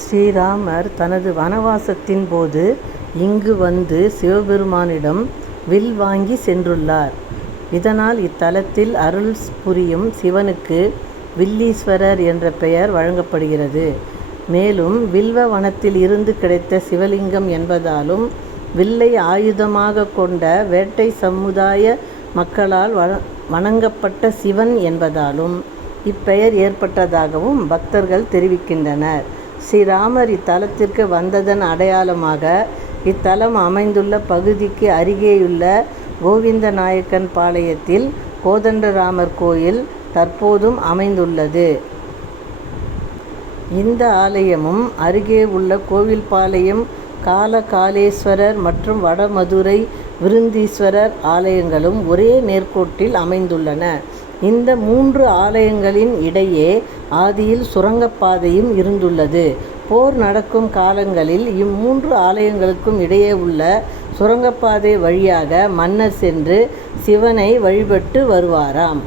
ஸ்ரீராமர் தனது வனவாசத்தின் போது இங்கு வந்து சிவபெருமானிடம் வில் வாங்கி சென்றுள்ளார். இதனால் இத்தலத்தில் அருள் புரியும் சிவனுக்கு வில்லீஸ்வரர் என்ற பெயர் வழங்கப்படுகிறது. மேலும் வில்வ வனத்தில் இருந்து கிடைத்த சிவலிங்கம் என்பதாலும் வில்லை ஆயுதமாகக் கொண்ட வேட்டை சமுதாய மக்களால் வணங்கப்பட்ட சிவன் என்பதாலும் இப்பெயர் ஏற்பட்டதாகவும் பக்தர்கள் தெரிவிக்கின்றனர். ஸ்ரீராமர் இத்தலத்திற்கு வந்ததன் அடையாளமாக இத்தலம் அமைந்துள்ள பகுதிக்கு அருகேயுள்ள கோவிந்தநாயக்கன்பாளையத்தில் கோதண்டராமர் கோயில் தற்போதும் அமைந்துள்ளது. இந்த ஆலயமும் அருகே உள்ள கோவில்பாளையம் காலகாலேஸ்வரர் மற்றும் வடமதுரை விருந்தீஸ்வரர் ஆலயங்களும் ஒரே நேர்கோட்டில் அமைந்துள்ளன. இந்த மூன்று ஆலயங்களின் இடையே ஆதியில் சுரங்கப்பாதையும் இருந்துள்ளது. போர் நடக்கும் காலங்களில் இம்மூன்று ஆலயங்களுக்கும் இடையே உள்ள சுரங்கப்பாதை வழியாக மன்னர் சென்று சிவனை வழிபட்டு வருவாராம்.